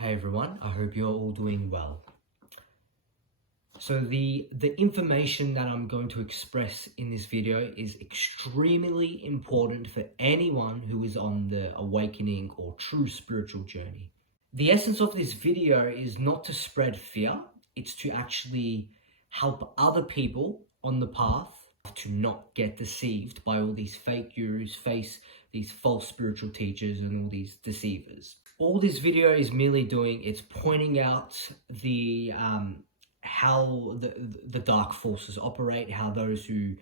Hey everyone, I hope you're all doing well. So the information that I'm going to express in this video is extremely important for anyone who is on the awakening or true spiritual journey. The essence of this video is not to spread fear, it's to actually help other people on the path to not get deceived by all these fake gurus, these false spiritual teachers and all these deceivers. All this video is merely doing, it's pointing out the how the dark forces operate, how those who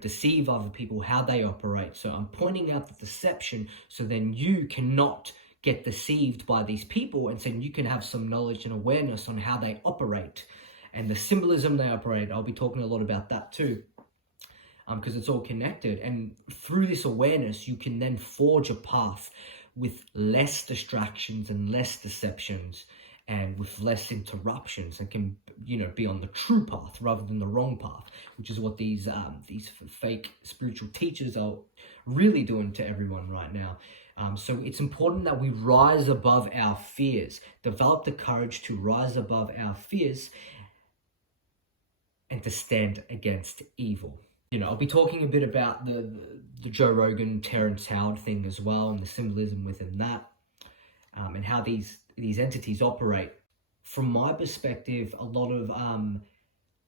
deceive other people, how they operate. So I'm pointing out the deception, so then you cannot get deceived by these people, and so you can have some knowledge and awareness on how they operate and the symbolism they operate. I'll be talking a lot about that too, because it's all connected. And through this awareness, you can then forge a path with less distractions and less deceptions and with less interruptions, and can be on the true path rather than the wrong path, which is what these fake spiritual teachers are really doing to everyone right now. So it's important that we rise above our fears, develop the courage to rise above our fears and to stand against evil. I'll be talking a bit about the Joe Rogan, Terrence Howard thing as well, and the symbolism within that, and how these entities operate. From my perspective, a lot of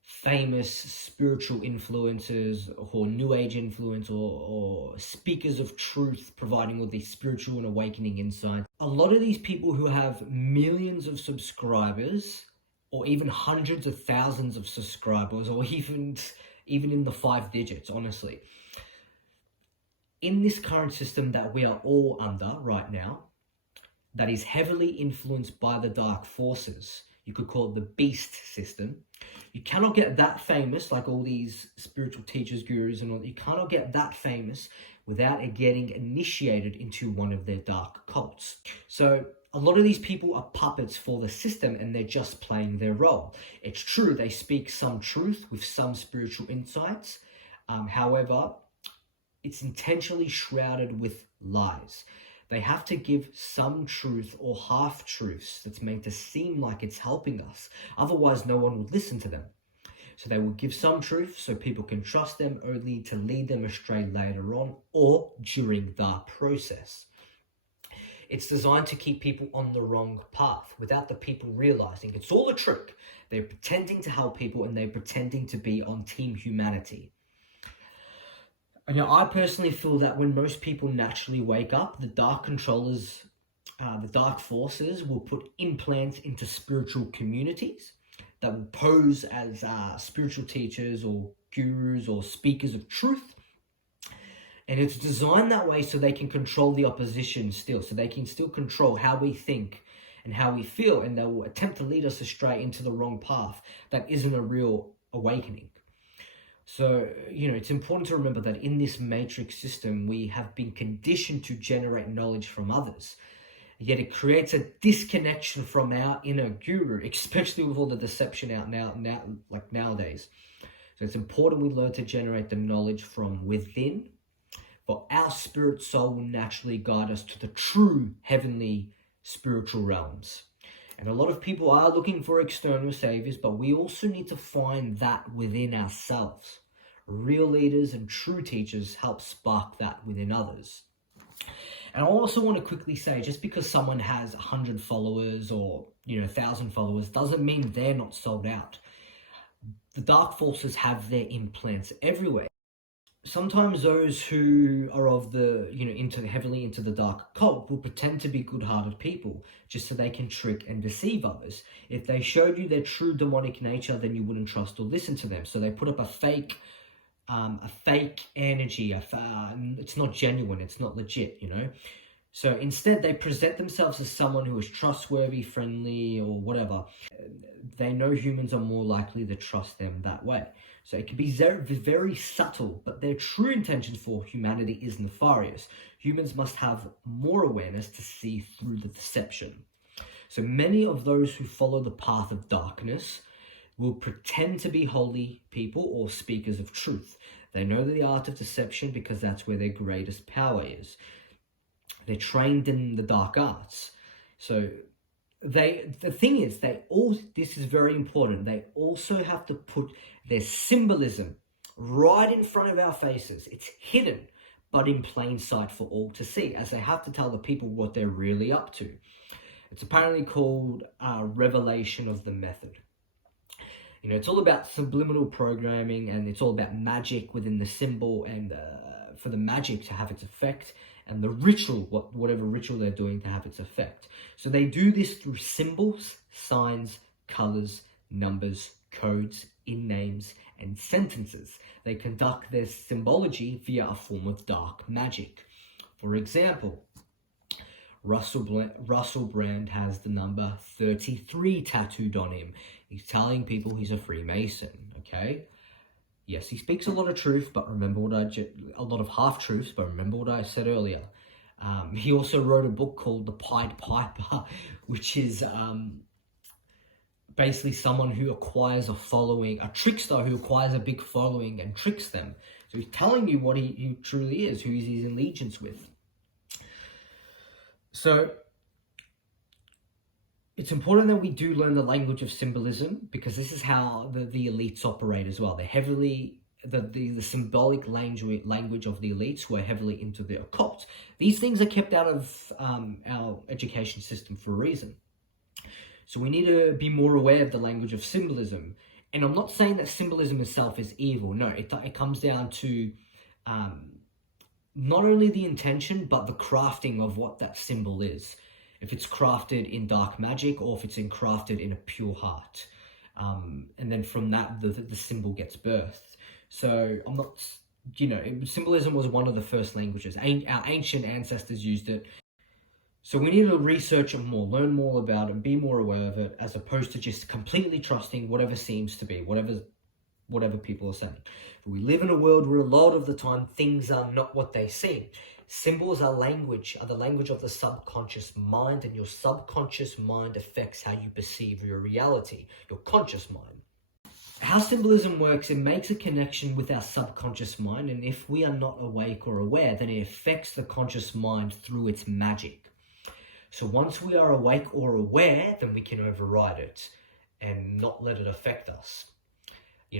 famous spiritual influencers or New Age influence or speakers of truth providing all these spiritual and awakening insights, a lot of these people who have millions of subscribers or even hundreds of thousands of subscribers, or even in the 5 digits, honestly. In this current system that we are all under right now, that is heavily influenced by the dark forces, you could call it the beast system, you cannot get that famous, like all these spiritual teachers, gurus and all, you cannot get that famous without getting initiated into one of their dark cults. So a lot of these people are puppets for the system, and they're just playing their role. It's true, they speak some truth with some spiritual insights. However, it's intentionally shrouded with lies. They have to give some truth or half-truths that's made to seem like it's helping us. Otherwise, no one would listen to them. So they will give some truth so people can trust them, only to lead them astray later on or during the process. It's designed to keep people on the wrong path without the people realizing. It's all a trick. They're pretending to help people, and they're pretending to be on Team Humanity. I personally feel that when most people naturally wake up, the dark controllers, the dark forces will put implants into spiritual communities that will pose as spiritual teachers or gurus or speakers of truth. And it's designed that way so they can control the opposition still, so they can still control how we think and how we feel, and they will attempt to lead us astray into the wrong path that isn't a real awakening. So, it's important to remember that in this matrix system, we have been conditioned to generate knowledge from others. Yet it creates a disconnection from our inner guru, especially with all the deception out like nowadays. So it's important we learn to generate the knowledge from within, for our spirit soul will naturally guide us to the true heavenly spiritual realms. And a lot of people are looking for external saviors, but we also need to find that within ourselves. Real leaders and true teachers help spark that within others. And I also want to quickly say, just because someone has 100 followers or 1,000 followers doesn't mean they're not sold out. The dark forces have their implants everywhere. Sometimes those who are of the, heavily into the dark cult will pretend to be good-hearted people just so they can trick and deceive others. If they showed you their true demonic nature, then you wouldn't trust or listen to them. So they put up a fake energy. It's not genuine. It's not legit, So instead, they present themselves as someone who is trustworthy, friendly, or whatever. They know humans are more likely to trust them that way. So it can be very, very subtle, but their true intention for humanity is nefarious. Humans must have more awareness to see through the deception. So many of those who follow the path of darkness will pretend to be holy people or speakers of truth. They know the art of deception because that's where their greatest power is. They're trained in the dark arts. So the thing is, this is very important, they also have to put their symbolism right in front of our faces. It's hidden, but in plain sight for all to see, as they have to tell the people what they're really up to. It's apparently called revelation of the method. You know, it's all about subliminal programming, and it's all about magic within the symbol, and for the magic to have its effect, and the ritual, whatever ritual they're doing, to have its effect. So they do this through symbols, signs, colors, numbers, codes, in names, and sentences. They conduct their symbology via a form of dark magic. For example, Russell Brand has the number 33 tattooed on him. He's telling people he's a Freemason, okay? Yes, he speaks a lot of truth, but remember a lot of half-truths, but remember what I said earlier. He also wrote a book called The Pied Piper, which is basically someone who acquires a following, a trickster who acquires a big following and tricks them. So he's telling you what he truly is, who he's in allegiance with. So it's important that we do learn the language of symbolism, because this is how the elites operate as well. They're heavily, the symbolic language of the elites, who are heavily into the occult. These things are kept out of our education system for a reason. So we need to be more aware of the language of symbolism. And I'm not saying that symbolism itself is evil. No, it comes down to not only the intention, but the crafting of what that symbol is. If it's crafted in dark magic, or if it's crafted in a pure heart. And then from that, the symbol gets birthed. So I'm not, symbolism was one of the first languages. Our ancient ancestors used it. So we need to research it more, learn more about it, be more aware of it, as opposed to just completely trusting whatever seems to be, whatever people are saying. But we live in a world where a lot of the time things are not what they seem. Symbols are the language of the subconscious mind, and your subconscious mind affects how you perceive your reality, your conscious mind. How symbolism works, it makes a connection with our subconscious mind, and if we are not awake or aware, then it affects the conscious mind through its magic. So once we are awake or aware, then we can override it and not let it affect us.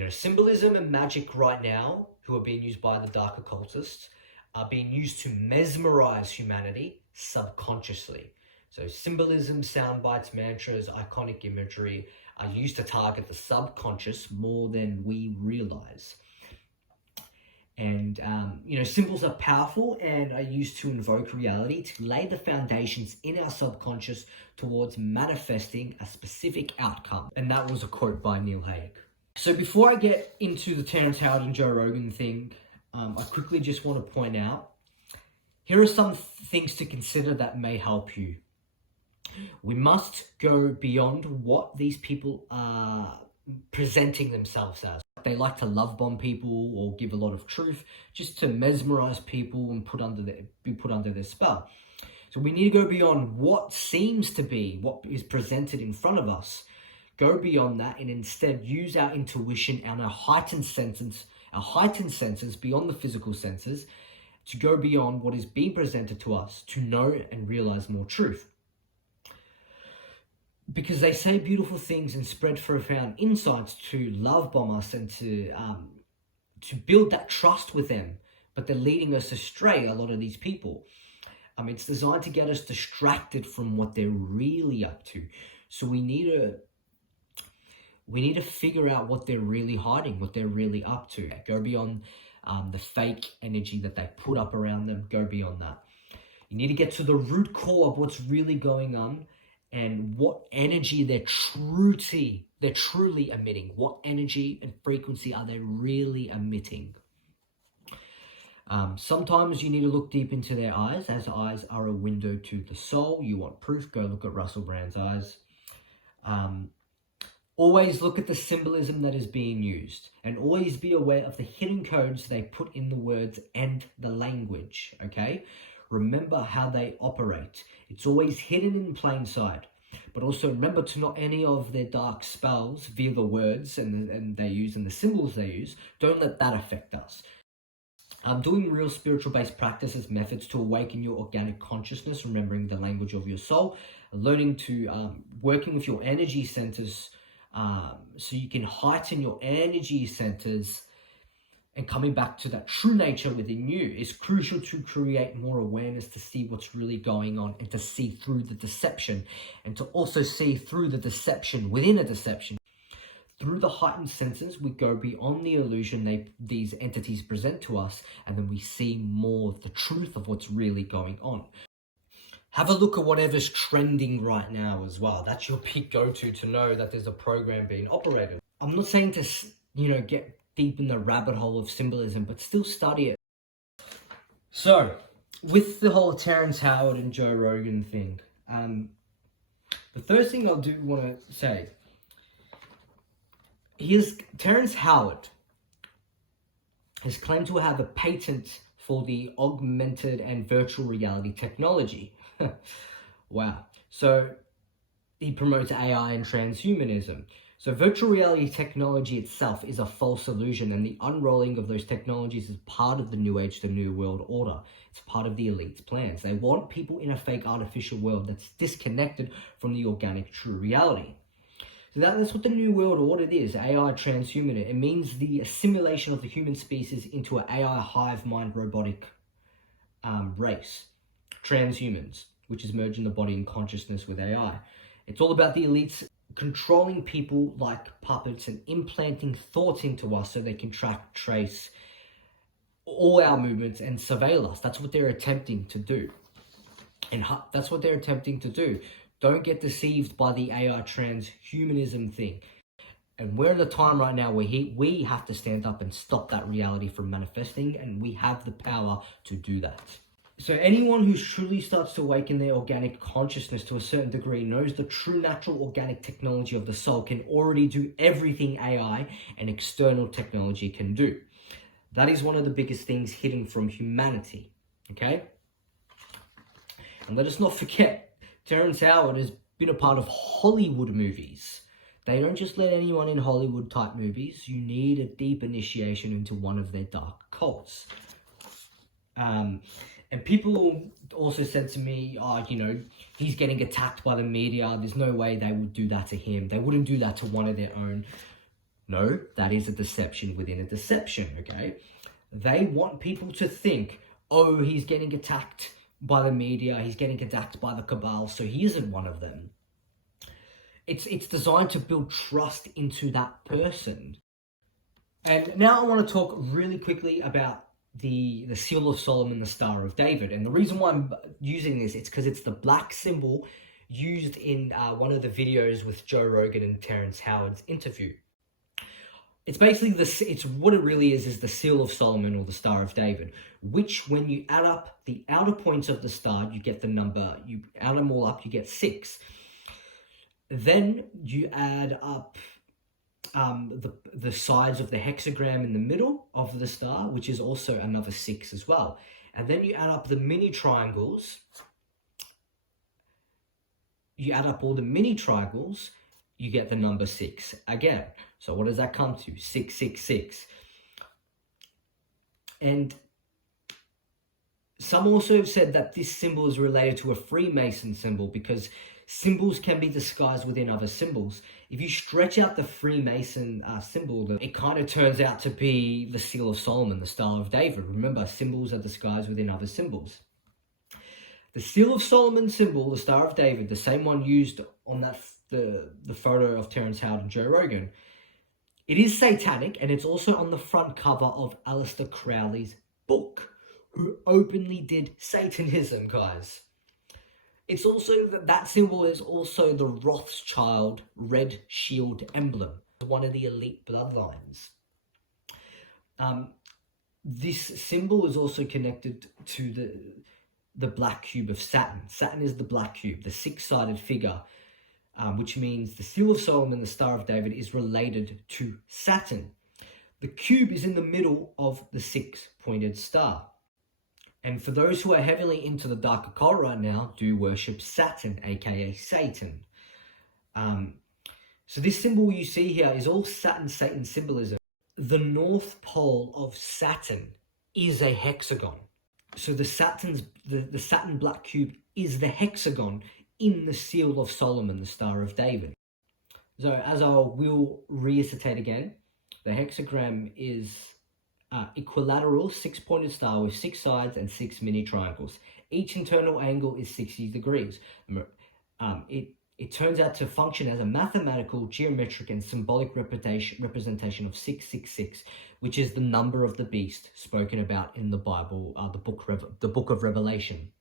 Symbolism and magic right now, who are being used by the dark occultists, are being used to mesmerize humanity subconsciously. So symbolism, sound bites, mantras, iconic imagery are used to target the subconscious more than we realize. And, symbols are powerful and are used to invoke reality, to lay the foundations in our subconscious towards manifesting a specific outcome. And that was a quote by Neil Haig. So before I get into the Terrence Howard and Joe Rogan thing, I quickly just want to point out, here are some things to consider that may help you. We must go beyond what these people are presenting themselves as. They like to love bomb people or give a lot of truth just to mesmerize people and be put under their spell. So we need to go beyond what seems to be, what is presented in front of us. Go beyond that and instead use our intuition and our heightened senses beyond the physical senses, to go beyond what is being presented to us, to know and realize more truth. Because they say beautiful things and spread profound insights to love bomb us and to build that trust with them, but they're leading us astray, a lot of these people. It's designed to get us distracted from what they're really up to. So we need to figure out what they're really hiding, what they're really up to. Go beyond the fake energy that they put up around them. Go beyond that. You need to get to the root core of what's really going on and what energy they're truly emitting. What energy and frequency are they really emitting? Sometimes you need to look deep into their eyes, as eyes are a window to the soul. You want proof? Go look at Russell Brand's eyes. Always look at the symbolism that is being used, and always be aware of the hidden codes they put in the words and the language, okay? Remember how they operate. It's always hidden in plain sight. But also remember to not any of their dark spells via the words and they use and the symbols they use. Don't let that affect us. Doing real spiritual-based practices, methods to awaken your organic consciousness, remembering the language of your soul, learning to working with your energy centers, so you can heighten your energy centers, and coming back to that true nature within you is crucial to create more awareness, to see what's really going on and to see through the deception, and to also see through the deception within a deception. Through the heightened senses, we go beyond the illusion these entities present to us, and then we see more of the truth of what's really going on. Have a look at whatever's trending right now as well. That's your big go-to to know that there's a program being operated. I'm not saying to, get deep in the rabbit hole of symbolism, but still study it. So, with the whole Terrence Howard and Joe Rogan thing, the first thing I do want to say, Terrence Howard has claimed to have a patent for the augmented and virtual reality technology. Wow. So he promotes AI and transhumanism. So virtual reality technology itself is a false illusion, and the unrolling of those technologies is part of the New Age, the New World Order. It's part of the elite's plans. They want people in a fake artificial world that's disconnected from the organic true reality. So that's what the New World Order is, AI transhumanism. It means the assimilation of the human species into an AI hive mind robotic race. Transhumans, which is merging the body and consciousness with AI. It's all about the elites controlling people like puppets and implanting thoughts into us so they can track, trace all our movements and surveil us. That's what they're attempting to do. And that's what they're attempting to do. Don't get deceived by the AI transhumanism thing. And we're in a time right now where we have to stand up and stop that reality from manifesting, and we have the power to do that. So anyone who truly starts to awaken their organic consciousness to a certain degree knows the true natural organic technology of the soul can already do everything AI and external technology can do. That is one of the biggest things hidden from humanity, okay? And let us not forget, Terrence Howard has been a part of Hollywood movies. They don't just let anyone in Hollywood type movies. You need a deep initiation into one of their dark cults. And people also said to me, he's getting attacked by the media. There's no way they would do that to him. They wouldn't do that to one of their own. No, that is a deception within a deception, okay? They want people to think, oh, he's getting attacked by the media. He's getting attacked by the Kabbalah, so he isn't one of them. It's designed to build trust into that person. And now I want to talk really quickly about the Seal of Solomon, the Star of David. And the reason why I'm using this, it's because it's the black symbol used in one of the videos with Joe Rogan and Terrence Howard's interview. It's basically it's what it really is the Seal of Solomon or the Star of David, which when you add up the outer points of the star, you get the number, you add them all up, you get 6. Then you add up the sides of the hexagram in the middle of the star, which is also another 6 as well. And then you add up the mini triangles. You add up all the mini triangles, you get the number 6 again. So what does that come to? 666. And some also have said that this symbol is related to a Freemason symbol because symbols can be disguised within other symbols. If you stretch out the Freemason symbol, it kind of turns out to be the Seal of Solomon, the Star of David. Remember, symbols are disguised within other symbols. The Seal of Solomon symbol, the Star of David, the same one used on the photo of Terrence Howard and Joe Rogan, it is satanic, and it's also on the front cover of Aleister Crowley's book, who openly did Satanism, guys. It's also that symbol is also the Rothschild red shield emblem, one of the elite bloodlines. This symbol is also connected to the black cube of Saturn. Saturn is the black cube, the 6-sided figure, which means the Seal of Solomon, the Star of David, is related to Saturn. The cube is in the middle of the 6-pointed star. And for those who are heavily into the dark occult right now, do worship Saturn, aka Satan. So this symbol you see here is all Satan symbolism. The North Pole of Saturn is a hexagon. So the Saturn black cube is the hexagon in the seal of Solomon, the Star of David. So as I will reiterate again, the hexagram is equilateral 6-pointed star with 6 sides and 6 mini triangles. Each internal angle is 60 degrees. It turns out to function as a mathematical, geometric, and symbolic representation of 666, which is the number of the beast spoken about in the Bible, the book of Revelation.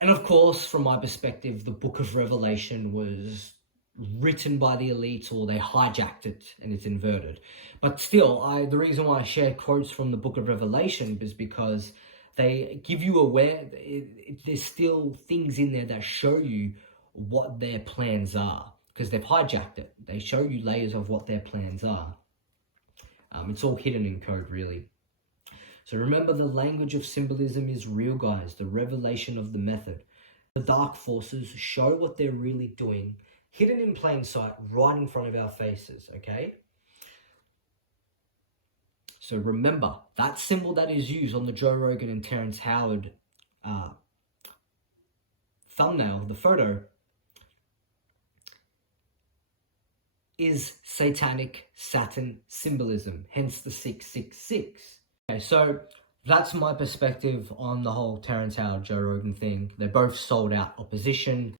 And of course, from my perspective, the book of Revelation was written by the elites, or they hijacked it and it's inverted. But still, the reason why I share quotes from the book of Revelation is because they give you there's still things in there that show you what their plans are, because they've hijacked it. They show you layers of what their plans are. It's all hidden in code, really. So remember, the language of symbolism is real, guys. The revelation of the method. The dark forces show what they're really doing, hidden in plain sight, right in front of our faces, okay? So remember, that symbol that is used on the Joe Rogan and Terrence Howard thumbnail, the photo, is satanic Saturn symbolism, hence the 666. Okay, so that's my perspective on the whole Terrence Howard, Joe Rogan thing. They're both sold out opposition.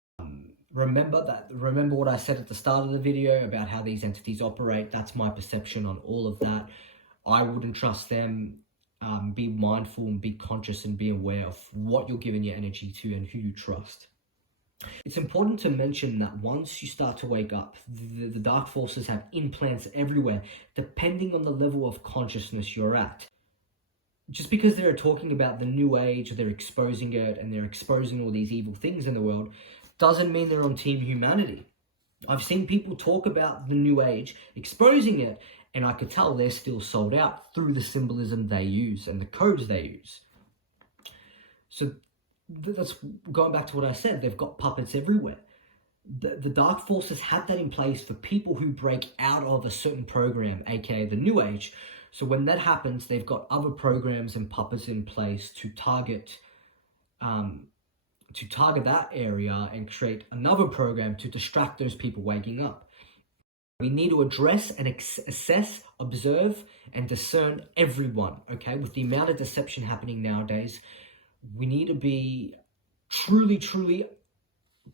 Remember what I said at the start of the video about how these entities operate. That's my perception on all of that. I wouldn't trust them. Be mindful and be conscious and be aware of what you're giving your energy to and who you trust. It's important to mention that once you start to wake up, the dark forces have implants everywhere, depending on the level of consciousness you're at. Just because they're talking about the new age, they're exposing it, and they're exposing all these evil things in the world, doesn't mean they're on team humanity. I've seen people talk about the new age, exposing it, and I could tell they're still sold out through the symbolism they use and the codes they use. So that's going back to what I said. They've got puppets everywhere. The dark forces have that in place for people who break out of a certain program, aka the new age. So when that happens, they've got other programs and puppets in place to target that area and create another program to distract those people waking up. We need to address and assess, observe, and discern everyone, okay? With the amount of deception happening nowadays, we need to be truly, truly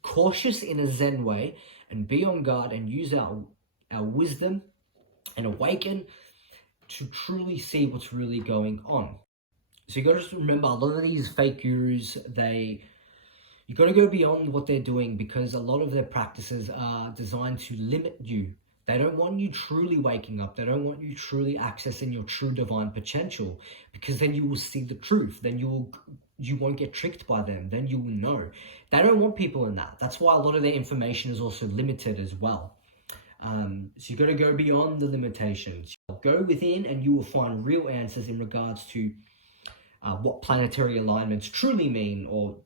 cautious in a Zen way and be on guard and use our wisdom and awaken to truly see what's really going on. So you got to just remember, a lot of these fake gurus, you got to go beyond what they're doing, because a lot of their practices are designed to limit you. They don't want you truly waking up. They don't want you truly accessing your true divine potential, because then you will see the truth. Then you won't get tricked by them. Then you will know. They don't want people in that. That's why a lot of their information is also limited as well. So you got to go beyond the limitations. Go within and you will find real answers in regards to what planetary alignments truly mean, or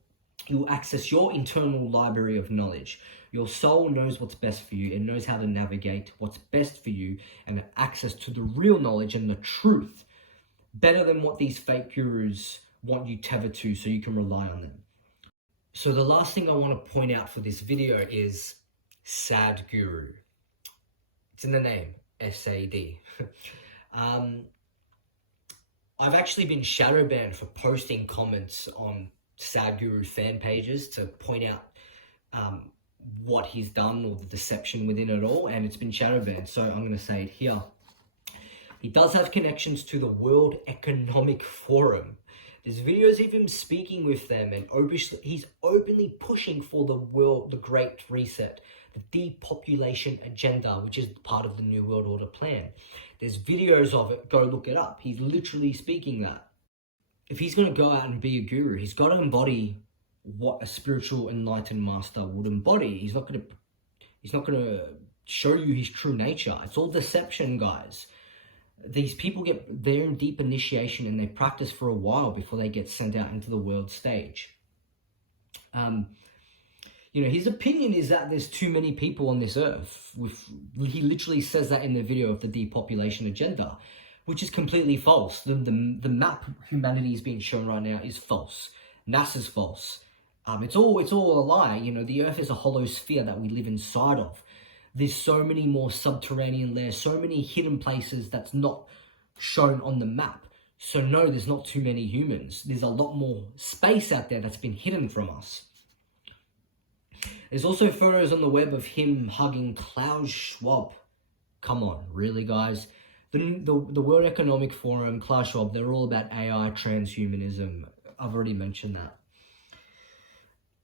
you will access your internal library of knowledge. Your soul knows what's best for you. It knows how to navigate what's best for you and access to the real knowledge and the truth, better than what these fake gurus want you tethered to so you can rely on them. So the last thing I want to point out for this video is Sadhguru. It's in the name, S-A-D. I've actually been shadow banned for posting comments on Sadhguru fan pages to point out what he's done or the deception within it all, and it's been shadow banned, so I'm going to say it here. He does have connections to the World Economic Forum. There's videos of him speaking with them, and he's openly pushing for the Great Reset, the depopulation agenda, which is part of the New World Order plan. There's videos of it. Go look it up. He's literally speaking that. If he's going to go out and be a guru, he's got to embody what a spiritual enlightened master would embody. He's not going to show you his true nature. It's all deception, guys. These people they're in deep initiation and they practice for a while before they get sent out into the world stage. His opinion is that there's too many people on this earth. He literally says that in the video of the depopulation agenda, which is completely false. The map humanity is being shown right now is false. NASA's false. It's all a lie. You know, the earth is a hollow sphere that we live inside of. There's so many more subterranean layers, so many hidden places that's not shown on the map. So no, there's not too many humans. There's a lot more space out there that's been hidden from us. There's also photos on the web of him hugging Klaus Schwab. Come on, really, guys? The World Economic Forum, Klaus Schwab, they're all about AI, transhumanism. I've already mentioned that.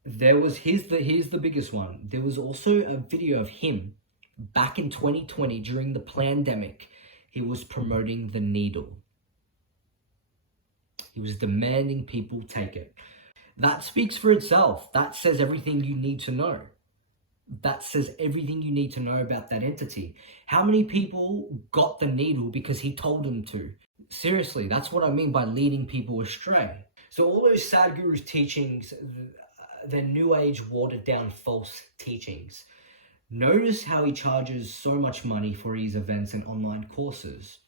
Here's the biggest one. There was also a video of him back in 2020 during the pandemic. He was promoting the needle. He was demanding people take it. That speaks for itself. That says everything you need to know. That says everything you need to know about that entity. How many people got the needle because he told them to? Seriously, that's what I mean by leading people astray. So all those Sadhguru's teachings, they're new age, watered down, false teachings. Notice how he charges so much money for his events and online courses.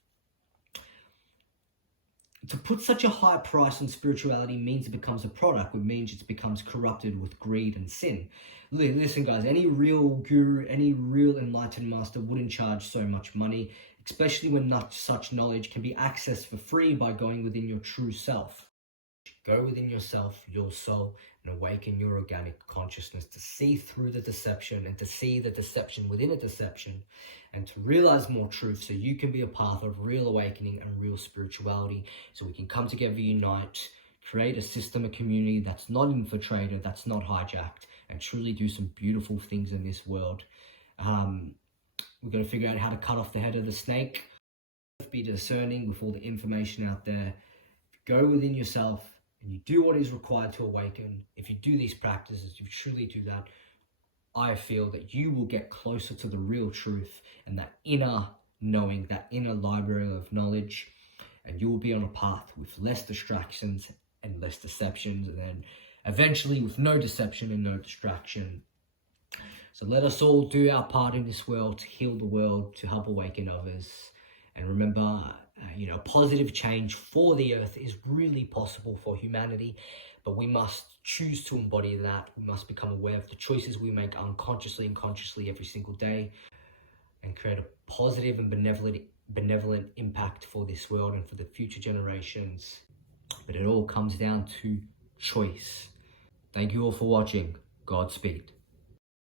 To put such a high price on spirituality means it becomes a product, which means it becomes corrupted with greed and sin. Listen, guys, any real guru, any real enlightened master wouldn't charge so much money, especially when such knowledge can be accessed for free by going within your true self. Go within yourself, your soul, and awaken your organic consciousness to see through the deception and to see the deception within a deception and to realize more truth so you can be a path of real awakening and real spirituality so we can come together, unite, create a system, a community that's not infiltrated, that's not hijacked, and truly do some beautiful things in this world. We've got to figure out how to cut off the head of the snake, be discerning with all the information out there, go within yourself, and you do what is required to awaken. If you do these practices, you truly do that, I feel that you will get closer to the real truth and that inner knowing, that inner library of knowledge, and you will be on a path with less distractions and less deceptions, and then eventually with no deception and no distraction. So let us all do our part in this world to heal the world, to help awaken others. And remember, positive change for the earth is really possible for humanity, but we must choose to embody that. We must become aware of the choices we make unconsciously and consciously every single day and create a positive and benevolent impact for this world and for the future generations. But it all comes down to choice. Thank you all for watching. Godspeed.